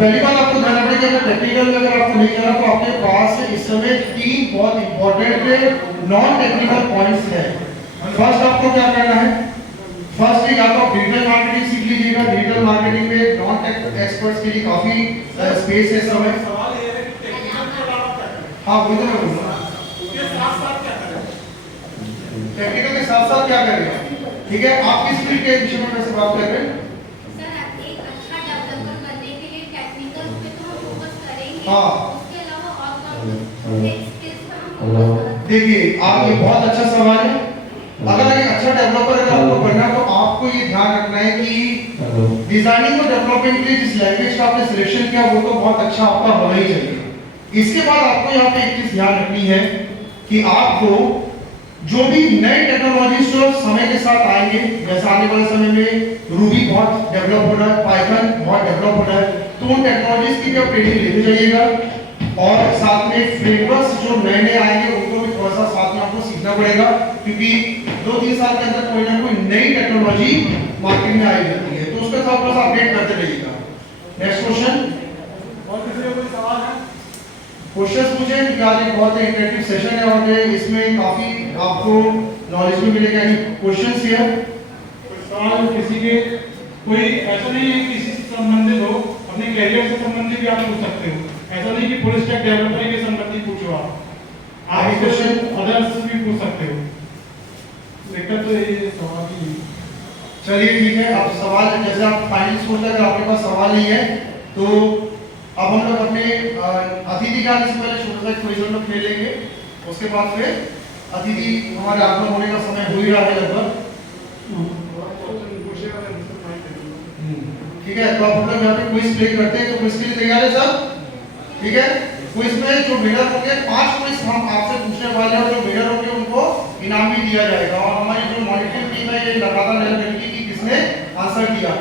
पहली बात आपको ध्यान रखना है कि टेक्निकल अगर आपको नहीं करना तो आपके पास इस समय 3 बहुत इंपॉर्टेंट नॉन टेक्निकल पॉइंट्स हैं। फर्स्ट आपको क्या करना है, फर्स्ट एक आप डिजिटल मार्केटिंग सीख लीजिएगा। डिजिटल मार्केटिंग में नॉन टेक एक्सपर्ट्स के लिए काफी स्पेस है समय। सवाल ये है कि टेक्निकल के अलावा क्या करें? हाँ वही तो मैं बोल रहा हूँ, उसके साथ-साथ क्या करें? टेक्निकल के साथ साथ क्या करेगा। ठीक है, आप किस फील्ड के विषय में वैसे बात कर रहे हैं? सर एक अच्छा डेवलपर बनने के लिए टेक्निकल पे तो हम फोकस करेंगे, हाँ। उसके अलावा और कौन स्किल्स पर हम फोकस करेंगे? देखिए आप, ये बहुत अच्छा सवाल है। अगर एक अच्छा डेवलपर अगर आपको बनना है तो आपको ये ध्यान रखना है कि डिजाइनिंग और डेवलपमेंट के लिए जिस लैंग्वेज का आपने सिलेक्शन किया वो तो बहुत अच्छा आपका होना ही चाहिए। इसके बाद आपको यहाँ पे एक चीज ध्यान रखनी है कि आपको जो भी नए टेक्नोलॉजीज जो समय के साथ आएंगे, जैसे आने वाले समय में रूबी बहुत डेवलप हो रहा है, पाइथन बहुत डेवलप हो रहा है, तो उन टेक्नोलॉजीज की भी आप ट्रेनिंग लेते जाइएगा। और साथ में फ्रेमवर्क्स जो नए नए आएंगे उनको भी थोड़ा सा साथ में आपको सीखना पड़ेगा, क्योंकि 2-3 साल के अंदर कोई ना कोई नई टेक्नोलॉजी मार्केट में आई जाती है, तो उसके साथ थोड़ा सा अपडेट करते रहिएगा। नेक्स्ट क्वेश्चन, और किसी का कोई सवाल है? क्वेश्चंस पूछें क्योंकि आज एक बहुत इंटरेक्टिव सेशन है और इसमें काफी आपको नॉलेज भी मिलेगा। क्वेश्चंस हियर, कोई सवाल किसी के, कोई ऐसा नहीं है किसी से संबंधित हो, अपने करियर से संबंधित भी आप पूछ सकते हो। ऐसा नहीं कि फुल स्टैक डेवलपर के संबंधित पूछो आप क्वेश्चन अदर्स भी पूछ सकते हो। दिक्कत तो ये सवाल ही है। चलिए ठीक है, आप सवाल जैसे आप फाइनल सोच अगर आपके पास सवाल नहीं है तो अब हम लोग अपने अतिथि का आने से पहले छोटा सा क्विज हम लोग खेलेंगे। उसके बाद फिर अतिथि हमारे आगमन होने का समय हो ही रहा है लगभग। ठीक है, तो अब हम लोग यहाँ पे क्विज प्ले करते हैं। तो क्विज के लिए तैयार है सब? ठीक है, क्विज में जो विनर होंगे 5 क्विज हम आपसे पूछने वाले हैं और जो विनर होंगे उनको इनाम भी दिया जाएगा। और हमारी जो मॉनिटरिंग टीम है ये लगातार नजर रखेगी कि किसने आंसर दिया।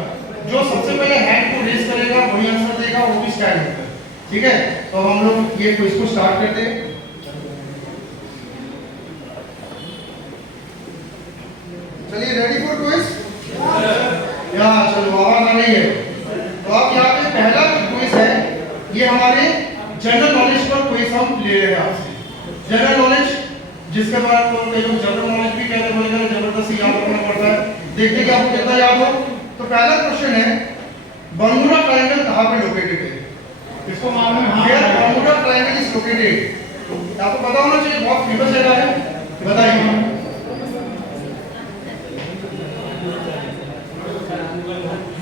जो सबसे पहले हैंड को रेज करेगा वही आंसर देगा, वो भी स्टैंड होकर। ठीक है, तो हम लोग ये क्विज को स्टार्ट करते हैं। चलिए, रेडी फॉर क्विज? यहाँ चलो, आवाज आ रही है। तो अब यहाँ पे पहला जो क्विज है ये हमारे जनरल नॉलेज पर क्विज हम ले रहे हैं आपसे। जनरल नॉलेज जिसके बाद तो कई लोग जनरल नॉलेज भी कहते हैं, बोलेंगे जबरदस्ती याद रखना पड़ता है। देखते कि आपको कितना याद हो। तो पहला क्वेश्चन है, बर्मुडा ट्रायंगल कहाँ पे लोकेटेड है? इसको मालूम है? Where Bermuda Triangle is located? आपको पता होना चाहिए, बहुत फेमस जगह है, बताइए।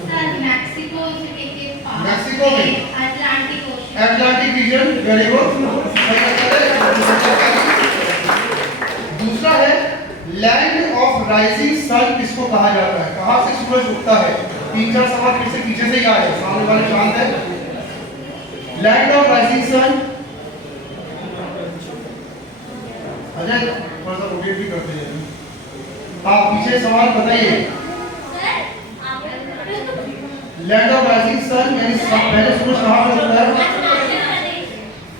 सर मैक्सिको के पास, मैक्सिको में? Atlantic Ocean. Atlantic region, very good. दूसरा है, लैंड ऑफ राइजिंग सन किसको कहा जाता है? कहाँ से सूरज उगता है? 3-4 सवाल फिर से पीछे से ही आए, सामने वाले शांत है। Land of rising sun, Ajay थोड़ा सा रोटेट भी करते हैं। आप पीछे सवाल बताइए। लैंड ऑफ राइजिंग सन यानी पहले सूरज कहाँ पे उगता है?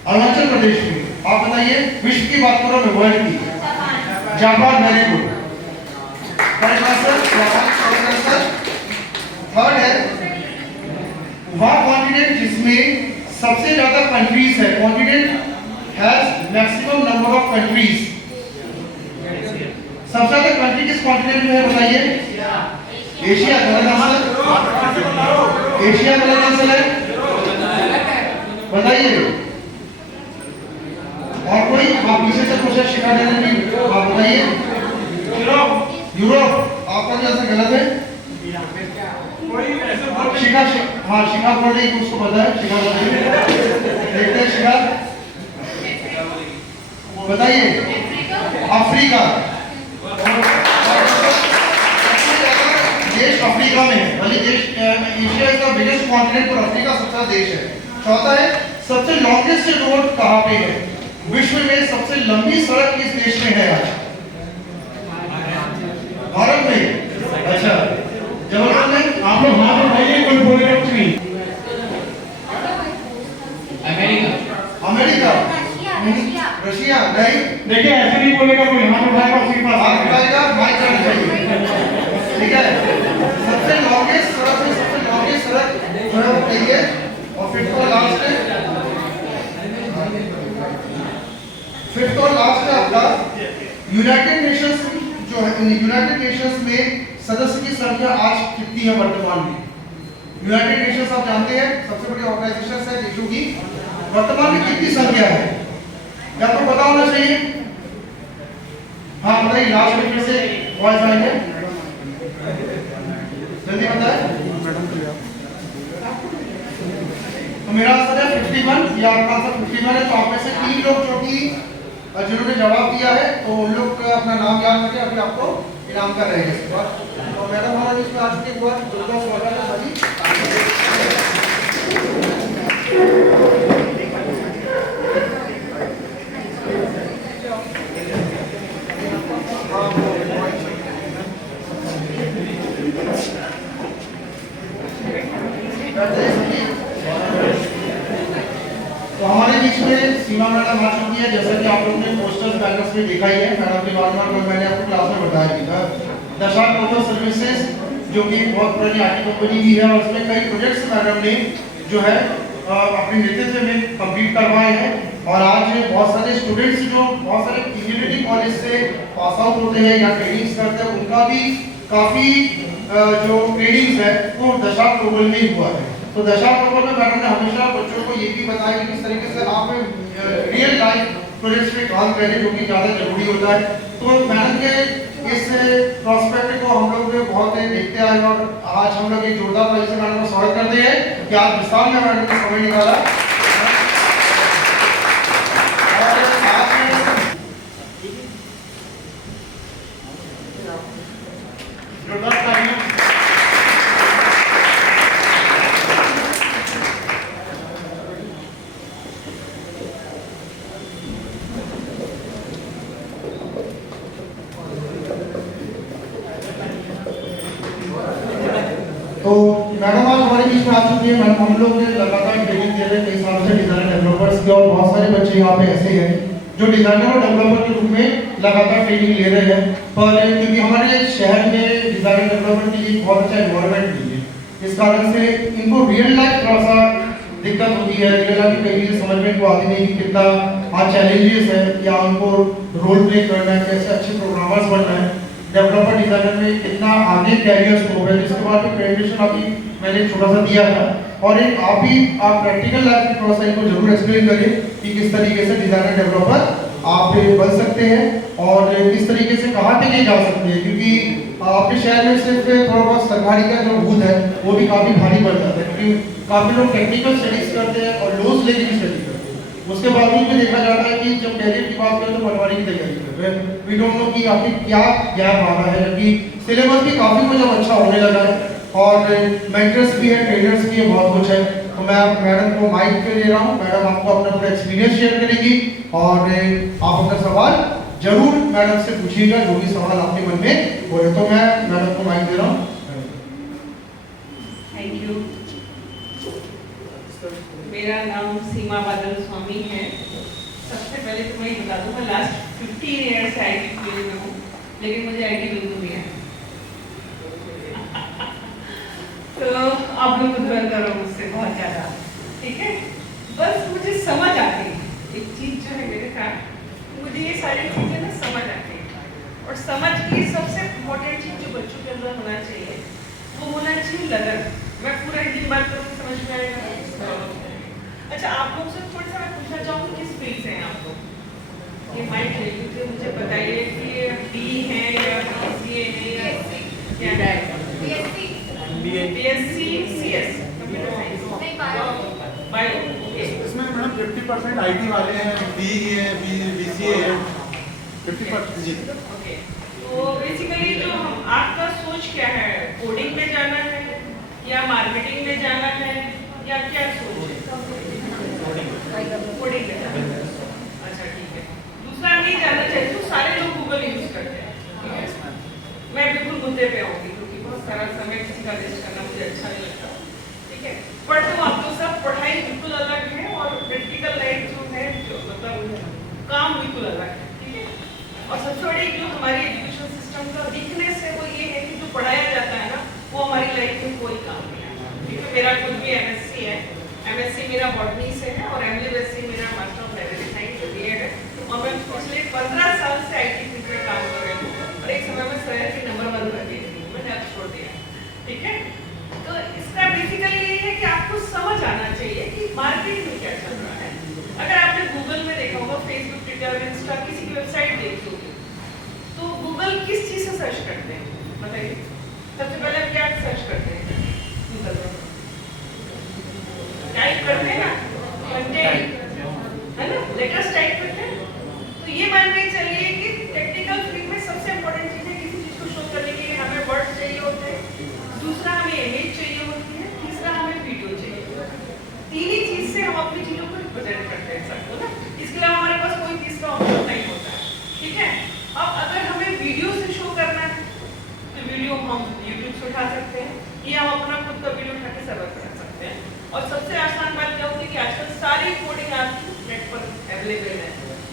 अरुणाचल प्रदेश में। आप बताइए, विश्व की बात करो मैं, वर्ल्ड की। Japan, very good. थर्ड है, वह कॉन्टिनेंट जिसमें सबसे ज्यादा कंट्रीज है, continent has maximum number of countries. सबसे ज्यादा कंट्री किस कॉन्टिनेंट में है बताइए? एशिया, गलत आंसर। एशिया गलत आंसर है, बताइए। और कोई? आप पीछे से क्वेश्चन शिखा देने की, आप बताइए। यूरोप, आपका जो आंसर गलत है। शिखा, हाँ शिखा बोल रही है, उसको पता है। शिखा बताइए, देखते हैं शिखा बताइए। अफ्रीका, देश अफ्रीका में है, भले देश एशिया का बिगेस्ट कॉन्टिनेंट पर अफ्रीका सबसे बड़ा देश है। चौथा है, सबसे लॉन्गेस्ट रोड कहाँ पे है? विश्व में सबसे लंबी सड़क किस देश में है आज? भारत में। अच्छा, जबलपुर में। आप लोग हाथ उठाइए, कोई बोलेगा कुछ नहीं। अमेरिका, रशिया नहीं। देखिए ऐसे नहीं बोलेगा कोई, हाथ उठाएगा उसी के पास हाथ उठाएगा, माइक करना चाहिए। ठीक है, सबसे लॉन्गेस्ट सड़क जो है वो कही है और फिर यूनाइटेड नेशंस जो है, यूनाइटेड नेशंस में सदस्य की संख्या आज कितनी है वर्तमान में? यूनाइटेड नेशंस आप जानते हैं सबसे बड़ी ऑर्गेनाइजेशन है देशों की, वर्तमान में कितनी संख्या है? क्या आपको पता होना चाहिए? हाँ बताइए, लास्ट में फिर से वॉइस आएंगे, जल्दी बताएं। तो मेरा आंसर है 51, या आपका आंसर 51 है। तो आप में से 3 लोग जो कि जिन्होंने जवाब दिया है, तो उन लोग का अपना नाम याद करके अभी आपको इनाम का रहेगा इसके बाद। तो मैडम हमारे इसमें आज के बाद दुर्गा स्वागत है सभी। तो हमारे बीच में सीमा मैडम आ चुकी है, जैसा कि आप लोगों ने पोस्टर्स बैनर्स में देखा ही है। मैडम के बारे में मैंने आपको क्लास में बताया भी था। दशा ग्लोबल सर्विसेज जो कि बहुत पुरानी आईटी कंपनी भी है, और उसमें कई प्रोजेक्ट्स मैडम ने जो है अपने नेतृत्व में कंप्लीट करवाए हैं। और आज बहुत सारे स्टूडेंट्स जो बहुत सारे इंजीनियरिंग कॉलेज से पास आउट होते हैं या ट्रेनिंग्स करते हैं, उनका भी काफ़ी जो ट्रेनिंग्स है वो दशा ग्लोबल में ही हुआ है। तो दशा ग्लोबल में मैडम ने हमेशा बच्चों को ये भी बताया कि किस तरीके से आप रियल लाइफ प्रोजेक्ट्स में काम करें, जो कि ज़्यादा जरूरी होता है। तो मैडम के इस प्रोस्पेक्ट को हम लोग बहुत देखते आए, और आज हम लोग एक जोरदार ताली से मैडम का स्वागत करते हैं कि आज विस्तार में मैडम ने समय निकाला। तो मैडम आज हमारे बीच में आ चुकी है। मैडम हम लोग लगातार ट्रेनिंग दे रहे हैं कई सालों से डिजाइनर डेवलपर्स की, और बहुत सारे बच्चे यहाँ पे ऐसे हैं जो डिजाइनर और डेवलपर के रूप में लगातार ट्रेनिंग ले रहे हैं। पर क्योंकि हमारे शहर में डिजाइनर डेवलपमेंट के लिए बहुत अच्छा एनवायरनमेंट नहीं है, इस कारण से इनको रियल लाइफ थोड़ा सा दिक्कत होती है। रियल लाइफ कई चीजें समझ में को आती नहीं कि कितना आज चैलेंजेस है, या उनको रोल प्ले करना है, कैसे अच्छे प्रोग्रामर्स बनना है, डेवलपर डिजाइनर में कितना आगे कैरियर स्कोप है। जिसके बाद प्रेजेंटेशन अभी मैंने छोटा सा दिया था, और एक आप प्रैक्टिकल लाइफ में थोड़ा सा इनको जरूर एक्सप्लेन करिए कि किस तरीके से डिजाइनर डेवलपर आप बन सकते हैं और किस तरीके से कहाँ तक ये जा सकते हैं। क्योंकि अपने शहर में सिर्फ थोड़ा बहुत सरकारी का जो भूत है वो भी काफ़ी भारी पड़ जाता है, क्योंकि काफ़ी लोग टेक्निकल स्टडीज करते हैं और लोज लेके भी स्टडी करते हैं। उसके बावजूद भी देखा जाता है कि जब कैरियर की बात करें तो पटवारी की तैयारी कर रहे हैं। वी डोंट नो कि आपकी क्या गैप आ रहा है, जबकि सिलेबस भी काफ़ी कुछ अब अच्छा होने लगा है, और मेंटर्स भी है, ट्रेनर्स भी है, बहुत कुछ है। तो मैं मैडम को माइक पे दे रहा हूँ। मैडम आपको अपना पूरा एक्सपीरियंस शेयर करेगी, और आप अपना सवाल जरूर मैडम से पूछिएगा, जो भी सवाल आपके मन में हो। तो मैं मैडम को माइक दे रहा हूँ। Thank you. मेरा नाम सीमा बादल स्वामी है। सबसे पहले तो मैं बता दूँ, मैं लास्ट 15 ईयर से IT फील्ड में हूँ, लेकिन मुझे IT बिल्कुल नहीं है। तो आप लोग उधर करो मुझसे बहुत ज़्यादा, ठीक है। बस मुझे समझ आती है एक चीज़ जो है मेरे साथ, मुझे ये सारी चीज़ें ना समझ आती है। और समझ की सबसे इम्पोर्टेंट चीज़ जो बच्चों के अंदर होना चाहिए वो होना चाहिए लगन। मैं पूरा हिंदी में बात करूँ, समझ में आएगा? अच्छा, आप लोग से थोड़ा सा मैं पूछना चाहूँगी, किस फील्ड से हैं आप लोग? ये माइक ले लीजिए, मुझे बताइए कि ये B है या BCA है या क्या है? BSc CS computer science bio. इसमें मैडम 50% IT वाले हैं, BE है, BCA है, 50% जी। ओके, तो बेसिकली जो आपका सोच क्या है, कोडिंग में जाना है या मार्केटिंग में जाना है या क्या सोच है? कोडिंग में जाना है। अच्छा ठीक है। दूसरा नहीं जाना चाहिए तो सारे लोग गूगल यूज करते हैं, ठीक है। मैं बिल्कुल मुद्दे पे आऊँगी क्योंकि बहुत सारा समय किसी का वेस्ट करना मुझे अच्छा नहीं लगता, ठीक है। पढ़ते हो आप लोग सब, पढ़ाई बिल्कुल अलग है और प्रैक्टिकल लाइफ जो है, जो मतलब काम बिल्कुल अलग है, ठीक है। और सबसे बड़ी जो हमारी एजुकेशन सिस्टम का वीकनेस है वो ये है कि जो पढ़ाया जाता है ना वो हमारी लाइफ में कोई काम नहीं है, ठीक है। मेरा खुद भी MSc है, MSc मेरा बॉटनी से है और MSc मेरा master of library science BEd है। और मैं पिछले 15 साल से IT फील्ड में काम समय में शहर के नंबर 1 कर दी थी, मैंने अब छोड़ दिया, ठीक है। तो इसका बेसिकली ये है कि आपको समझ आना चाहिए कि मार्केट में क्या चल रहा है। अगर आपने गूगल में देखा होगा, फेसबुक, ट्विटर, इंस्टा, किसी की वेबसाइट देखी होगी, तो गूगल किस चीज से सर्च करते हैं बताइए? सबसे पहले आप क्या सर्च करते हैं गूगल पर? टाइप करते हैं ना, कंटेंट, है ना, लेटेस्ट टाइप करते हैं। तो ये मान के चलिए कि टेक्निकल फील्ड में सबसे इंपॉर्टेंट चीज है, किसी चीज को शो करने के लिए हमें वर्ड्स चाहिए होते हैं, दूसरा हमें इमेज चाहिए होती है, तीसरा हमें वीडियो चाहिए होता है। तीन ही चीज से हम अपनी चीजों को रिप्रेजेंट करते हैं सबको ना, इसके अलावा हमारे पास कोई तीसरा ऑप्शन नहीं होता है, ठीक है। अब अगर हमें वीडियो से शो करना है तो वीडियो हम YouTube से उठा सकते हैं, या हम अपना खुद का वीडियो उठा के सर्वर कर सकते हैं। और सबसे आसान बात क्या होती है कि आजकल सारी कोडिंग आपकी नेट पर अवेलेबल है,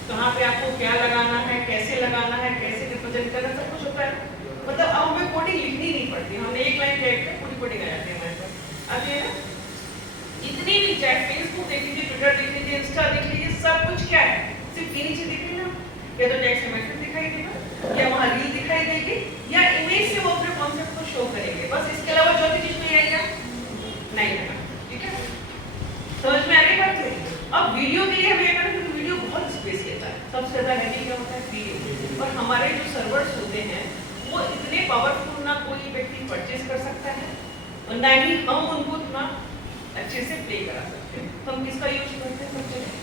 कहाँ पे आपको क्या लगाना है, कैसे लगाना है, कैसे रिप्रेजेंट करना, सब कुछ होता है। मतलब अब हमें कोडिंग लिखनी नहीं पड़ती, हमने एक लाइन टाइप कर पूरी कोडिंग आ जाती है हमारे पास। अब ये ना इतनी भी, चाहे फेसबुक देख लीजिए, ट्विटर देख लीजिए, इंस्टा देख लीजिए, सब कुछ क्या है, सिर्फ ये नीचे दिख रही है ना, या तो टेक्स्ट मैसेज दिखाई देगा, या वहाँ रील दिखाई देगी, या इमेज से वो अपने कॉन्सेप्ट को शो करेंगे, बस इसके अलावा चौथी चीज नहीं आएगा, नहीं है, ठीक है। समझ में आ रही बात है? अब वीडियो के लिए हमें क्या करना है, वीडियो बहुत स्पेस लेता है, सबसे ज्यादा हैवी क्या होता है वीडियो, और हमारे जो सर्वर्स होते हैं वो इतने पावरफुल ना कोई व्यक्ति परचेज कर सकता है, और ना ही हम उनको इतना अच्छे से प्ले करा सकते हैं। तो हम किसका यूज करते हैं सबसे पहले?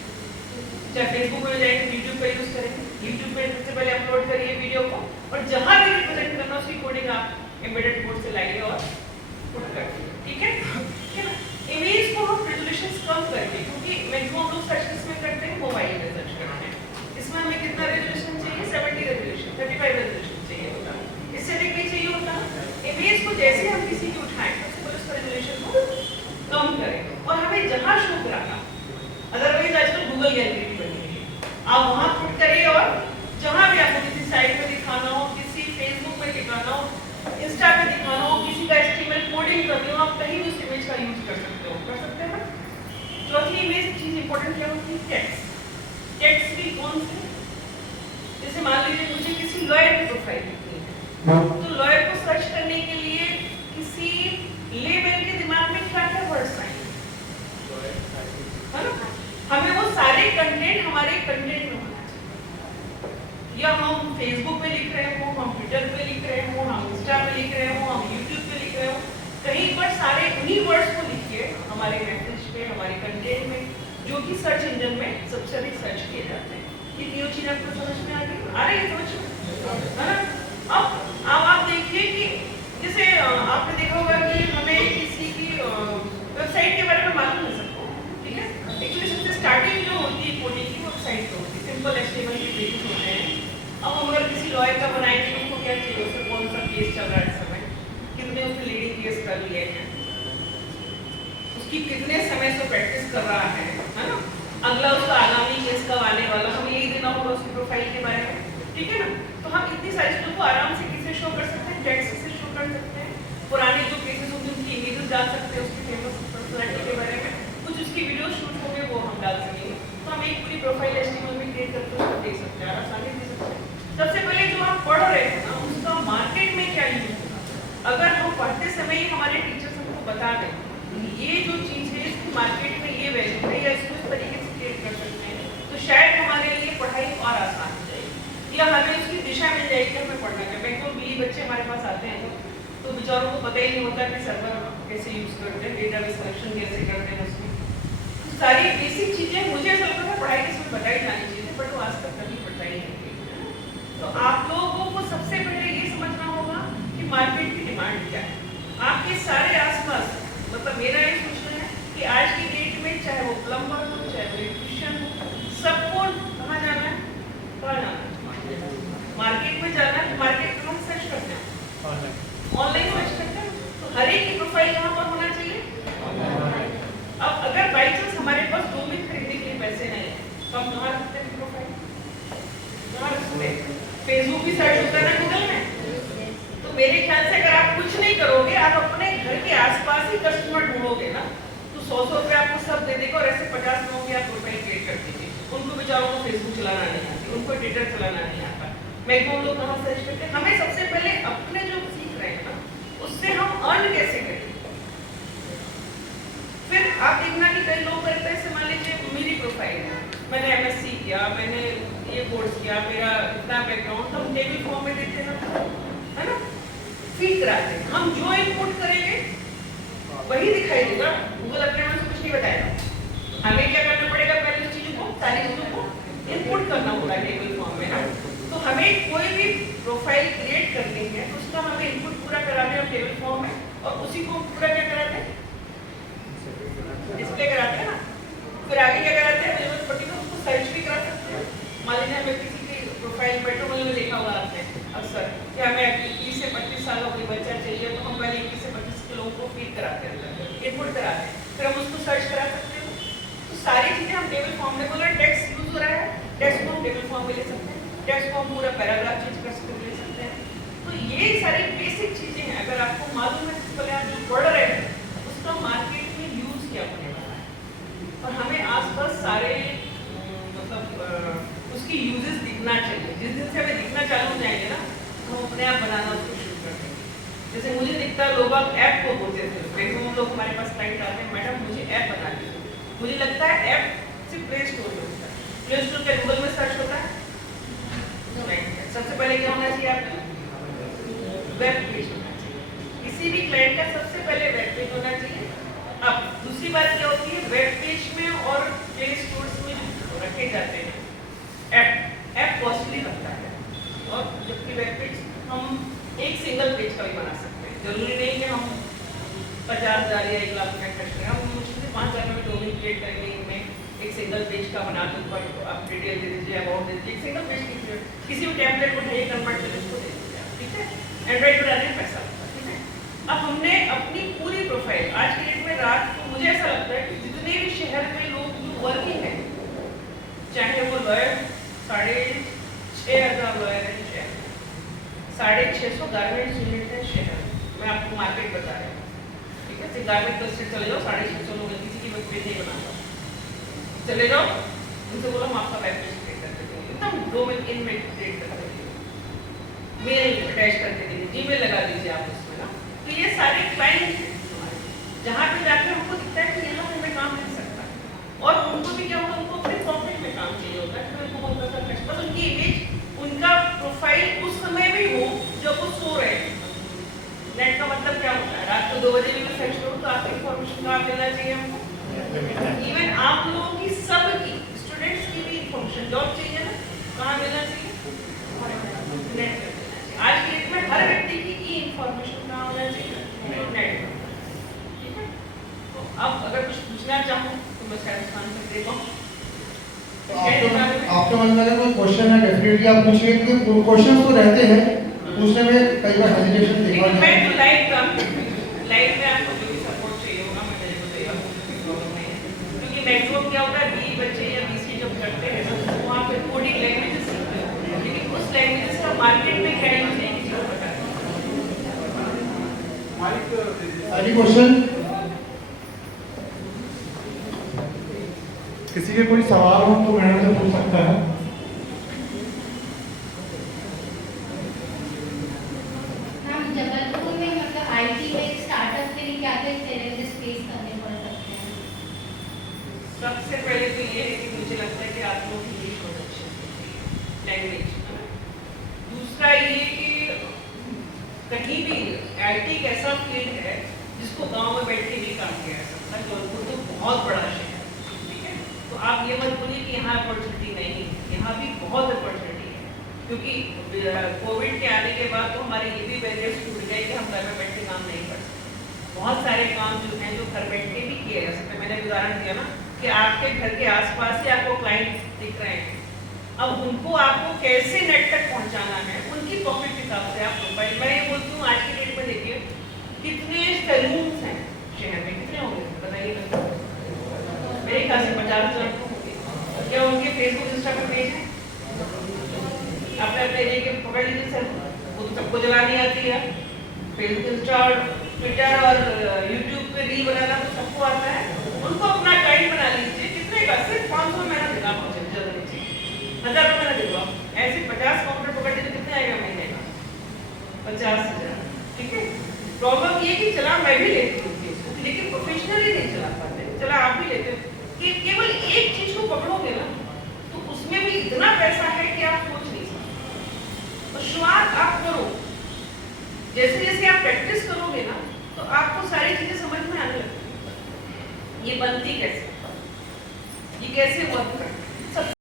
चाहे फेसबुक में जाएंगे, यूट्यूब का यूज करेंगे, यूट्यूब पे सबसे पहले अपलोड करिए वीडियो को, और जहां भी रिप्रेजेंट करना उसकी कोडिंग आप एम्बेडेड कोड से लाइए और पुट कर दीजिए, ठीक है ना। इमेज को हम रेजोल्यूशन कम करके, क्योंकि मैक्सिमम लोग सर्च किसमें करते हैं, मोबाइल में सर्च करते हैं, इसमें हमें कितना रेजोल्यूशन चाहिए, 70 रेजोल्यूशन, 35 रेजोल्यूशन चाहिए होता है, इससे अधिक नहीं चाहिए होता। इमेज को जैसे हम किसी की उठाएं, सबसे पहले उसका रेजोल्यूशन को कम करें, और हमें जहां शो कराना, अदरवाइज आजकल गूगल गैलरी भी बनी है, आप वहां पुट करिए, और जहां भी आपको किसी साइट पे दिखाना हो, किसी फेसबुक पे दिखाना हो, इंस्टा पे दिखाना हो, किसी का HTML कोडिंग करनी हो, आप कहीं भी उस इमेज का यूज कर सकते हैं ना। चौथी इमेज चीज इंपॉर्टेंट क्या होती है, टेक्स्ट। टेक्स्ट भी कौन से, जैसे मान लीजिए मुझे किसी लॉयर की प्रोफाइल दिखनी है, तो लॉयर को सर्च करने के लिए किसी लेमैन के दिमाग में क्या क्या वर्ड्स आएंगे, है ना। हमें वो सारे कंटेंट हमारे कंटेंट में होना चाहिए, या हम फेसबुक पे लिख रहे हो, हम ट्विटर पे लिख रहे हो, हम इंस्टा पे लिख रहे हो, हम यूट्यूब पे लिख रहे हो, कहीं पर सारे उन्हीं वर्ड्स को लिखिए हमारे मैसेज पे, हमारे कंटेंट में, जो कि सर्च इंजन में सबसे अधिक सर्च किए जाते हैं। ये तीनों चीज आपको समझ में आ रही है समझ में, है ना। अब आप देखिए कि जैसे आपने देखा होगा कि हमें किसी की वेबसाइट के बारे में मालूम है सबको, ठीक है। एक्चुअली सबसे स्टार्टिंग जो होती है कोडिंग की वेबसाइट तो होती है, सिंपल HTML के पेजेस होते हैं। अब हम अगर किसी लॉयर का बनाएंगे, उनको क्या चाहिए, उससे कौन सा केस चल रहा है इस समय, कितने उसने लीडिंग केस कर लिए हैं, उसकी कितने समय से प्रैक्टिस कर रहा है ना, अगला उसका आगामी केस कब आने वाला, हमें यही देना होगा उसकी प्रोफाइल के बारे में, ठीक है ना। तो हम इतनी सारी चीजों को आराम से किससे शो कर सकते हैं, टेक्स्ट से शो कर सकते हैं, पुराने जो केसेस होंगे उनकी इमेजेस डाल सकते हैं, उसकी फेमस पर्सनालिटी के बारे में, कुछ उसकी वीडियो शूट होंगे वो हम डाल सकेंगे, तो हम एक पूरी प्रोफाइल HTML में क्रिएट करके उसको देख सकते हैं, आसानी से सकते हैं। सबसे पहले जो आप पढ़ रहे हैं ना, उसका मार्केट में क्या यूज होगा, अगर हम पढ़ते समय ही हमारे टीचर्स हमको बता दें ये जो चीज है इसकी मार्केट में ये वैल्यू है, या इसको इस तरीके से क्रिएट कर सकते हैं, तो शायद हमारे लिए पढ़ाई और आसान हो जाएगी, या हमें उसकी दिशा मिल जाएगी हमें पढ़ना है। मैक्सिमम BE बच्चे हमारे पास आते हैं तो बेचारों को पता ही नहीं होता कि सर्वर कैसे यूज करते हैं, डेटाबेस कलेक्शन कैसे करते हैं, उसमें सारी बेसिक चीजें मुझे ऐसा लगता है पढ़ाई के समय बताई जानी चाहिए, बट वो आज तक कभी पढ़ाई नहीं है। तो आप लोगों को सबसे पहले ये समझना होगा कि मार्केट की डिमांड क्या है, आपके सारे आसपास, मतलब मेरा ये सोचना है कि आज की डेट में चाहे वो प्लम्बर हो, चाहे वो इलेक्ट्रिशियन हो, सबको कहाँ जाना है, कहाँ जाना है, मार्केट में जाना है। मार्केट में हम सर्च करते हैं, ऑनलाइन सर्च करते हैं, तो हर एक की प्रोफाइल कहाँ पर होना चाहिए। अब अगर बाई चांस हमारे पास 2 मिनट खरीदने के लिए पैसे नहीं है, तो हम कहाँ रखते हैं प्रोफाइल, कहाँ रखते हैं, फेसबुक भी सर्च होता है ना गूगल में। तो मेरे ख्याल से अगर आप कुछ नहीं करोगे, आप अपने घर के आसपास ही कस्टमर ढूंढोगे ना, तो 100 रुपए आपको सब दे देगा, और ऐसे 50 लोगों की आप प्रोफाइल क्रिएट कर दीजिए। उनको बेचारों को फेसबुक चलाना नहीं आती, उनको ट्विटर चलाना नहीं आता, मैक्सिमम लोग कहाँ सर्च करते हैं? हमें सबसे पहले अपने जो सीख रहे हैं ना, उससे हम अर्न कैसे करें। फिर आप देखना कि कई लोग करते हैं, मान लीजिए मेरी प्रोफाइल है, मैंने MSc किया, मैंने ये कोर्स किया, मेरा इतना बैकग्राउंड, तो हम टेबल फॉर्म में देते हैं, है ना, फीड कराते हैं। हम जो इनपुट करेंगे वही दिखाई देगा, गूगल अपने मन से कुछ नहीं बताएगा। हमें क्या करना पड़ेगा, पहले चीजों को, सारी चीजों को इनपुट करना होगा टेबल फॉर्म में ना। तो हमें कोई भी प्रोफाइल क्रिएट करनी है, उसका हमें इनपुट पूरा कराते हैं टेबल फॉर्म में, और उसी को पूरा क्या कराते हैं, डिस्प्ले कराते हैं ना। फिर आगे क्या कराते हैं, जरूरत पड़ती है उसको सर्च भी करा सकते हैं। मान लीजिए हमें किसी की प्रोफाइल पेट्रोल में लिखा हुआ आपने अक्सर कि हमें 21 से 25 साल का कोई बच्चा चाहिए, तो हम पहले 21 से 25 के लोगों को फीड कराते हैं, इनपुट कराते हैं, फिर हम उसको सर्च करा सकते हैं। तो सारी चीजें हम टेबल फॉर्म में, बोल रहे टेक्स्ट यूज हो रहा है, टेक्स्ट को हम टेबल फॉर्म में ले सकते हैं, टेक्स्ट को हम पूरा पैराग्राफ चेंज कर सकते ले सकते हैं। तो ये सारी बेसिक चीजें हैं, अगर आपको मालूम है, पहले आप जो पढ़ रहे हैं उसका मार्केट में यूज क्या होने वाला है, और हमें आसपास सारे मतलब उसकी यूजेस दिखना चाहिए। जिस दिन से हमें दिखना चालू हो जाएंगे ना, तो हम अपने आप बनाना उसको शुरू कर देंगे। जैसे मुझे दिखता है, लोग अब ऐप को बोलते थे, मैक्सिमम लोग हमारे पास क्लाइंट आते हैं, मैडम मुझे ऐप बना दीजिए। मुझे लगता है ऐप सिर्फ प्ले स्टोर में होता है, प्ले स्टोर के गूगल में सर्च होता है, सबसे पहले क्या होना चाहिए आपका, वेब पेज होना चाहिए। किसी भी क्लाइंट का सबसे पहले वेब पेज होना चाहिए। अब दूसरी बात क्या होती है, वेब पेज में और प्ले स्टोर्स में जो रखे जाते हैं ऐप कॉस्टली लगता है, और जबकि वेब पेज हम एक सिंगल पेज का भी बना सकते हैं। जरूरी नहीं कि हम 50,000 या 1 लाख रुपए खर्च करें, हम मुश्किल 5,000 में डोमेन क्रिएट करेंगे, इनमें एक सिंगल पेज का बना दूँ, आप डिटेल दे दीजिए, अबाउट दे दीजिए, एक सिंगल पेज की किसी भी टेम्पलेट को ढाई कन्वर्ट करके उसको दे दीजिए, ठीक है। एंड्रॉइड पर आने पैसा लगता है, ठीक है। अब हमने अपनी पूरी प्रोफाइल आज के डेट में, रात को मुझे ऐसा लगता है कि जितने भी शहर में लोग जो वर्किंग है, चाहे वो लॉयर 6,500 लॉयर है शहर में, 650 गारमेंट्स यूनिट है शहर में, मैं आपको मार्केट बता रही हूँ, ठीक है। सिर्फ गारमेंट क्लस्टर चले जाओ, 650 लोग, किसी की वेब पेज नहीं बनाता, चले जाओ उनसे बोलो हम आपका वेब पेज क्रिएट कर देते हैं, एकदम डोमेन इनमें क्रिएट कर देते हैं, मेल अटैच करके दीजिए, जीमेल लगा दीजिए आप उसमें ना। तो ये सारे क्लाइंट जहाँ पे जाकर हमको दिखता है कि यहाँ पे हमें काम मिल सकता है, और उनको भी क्या होगा, उनको अपने प्रॉफिट में काम चाहिए होता है, तो उनको बहुत ज़्यादा बस उनकी इमेज, उनका प्रोफाइल उस समय भी हो जब वो सो रहे हैं। नेट का मतलब क्या होता है, रात को 2 बजे भी मैं सर्च करूँ तो आपकी इन्फॉर्मेशन कहाँ मिलना चाहिए हमको, इवन आप लोगों की सबकी, स्टूडेंट्स की भी इन्फॉर्मेशन जॉब चाहिए ना, कहाँ मिलना चाहिए, नेट पे। आज की डेट में हर व्यक्ति की इन्फॉर्मेशन कहाँ होना चाहिए, नेट पर, ठीक है। तो अब अगर कुछ पूछना चाहूँ तो मैं शायद आंसर दे पाऊँ। आपके मन में अगर कोई क्वेश्चन है, डेफिनेटली आप पूछिए, क्योंकि क्वेश्चन तो रहते हैं, पूछने में कई बार हेजिटेशन देखा जाता है। मैं तो लाइव में आपको जो भी सपोर्ट चाहिए होगा मैं तेरे को देगा, प्रॉब्लम नहीं है। क्योंकि मैक्सिमम क्या होता है, BE बच्चे या BC जब करते हैं तो वहाँ पे कोडिंग लैंग्वेजेस सीखते हैं, लेकिन उस लैंग्वेजेस का मार्केट में क्या यूज है किसी को पता नहीं। अगली क्वेश्चन, किसी के कोई सवाल हो तो मैडम से पूछ सकता है। हम जबलपुर में मतलब IT में स्टार्टअप के लिए क्या क्या चैलेंजेस फेस करने पड़ सकते हैं? सबसे पहले तो ये है कि मुझे लगता है कि आप लोग इंग्लिश बहुत अच्छे लैंग्वेज, दूसरा ये कि कहीं भी IT एक ऐसा फील्ड है जिसको गांव में बैठ के भी काम किया जा सकता है। जबलपुर तो बहुत बड़ा शहर है, ठीक है। तो आप ये मत बोलिए कि यहाँ अपॉर्चुनिटी नहीं है, यहाँ भी बहुत अपॉर्चुनिटी है, क्योंकि कोविड के आने के बाद तो हमारे ये भी बैरियर्स टूट गए कि हम घर में बैठ के काम नहीं कर सकते। बहुत सारे काम जो हैं जो घर बैठ के भी किए जा सकते हैं। मैंने उदाहरण दिया ना कि आपके घर के आसपास ही आपको क्लाइंट दिख रहे हैं, अब उनको आपको कैसे नेट तक पहुंचाना है, उनकी प्रॉफिट के हिसाब से आप प्रोफाइल, मैं ये बोलती हूँ आज की डेट में देखिए कितने सैलून्स हैं शहर में, कितने होंगे बताइए, मेरे ख्याल से 50,000 होंगे। क्या उनके फेसबुक इंस्टा पर पेज है, अपने अपने एरिया के पकड़ लीजिए सर, वो तो सबको चलानी आती है, फेसबुक इंस्टा और ट्विटर और यूट्यूब पे रील बनाना तो सबको आता है, उनको अपना क्लाइंट बना लीजिए। कितने का, सिर्फ 500 महीना देना, मुझे जरूरी चाहिए 1000 रुपये देगा, ऐसे 50 काउंटर पकड़ लीजिए 50,000, ठीक है। प्रॉब्लम ये कि चला मैं भी लेती हूँ केस, लेकिन प्रोफेशनली नहीं चला पाते, चला आप भी लेते हो कि केवल एक चीज को पकड़ोगे ना तो उसमें भी इतना पैसा है कि आप सोच नहीं सकते। और शुरुआत आप करो, जैसे जैसे आप प्रैक्टिस करोगे ना तो आपको सारी चीजें समझ में आने लगती है। ये बनती कैसे, ये कैसे वर्क करती है।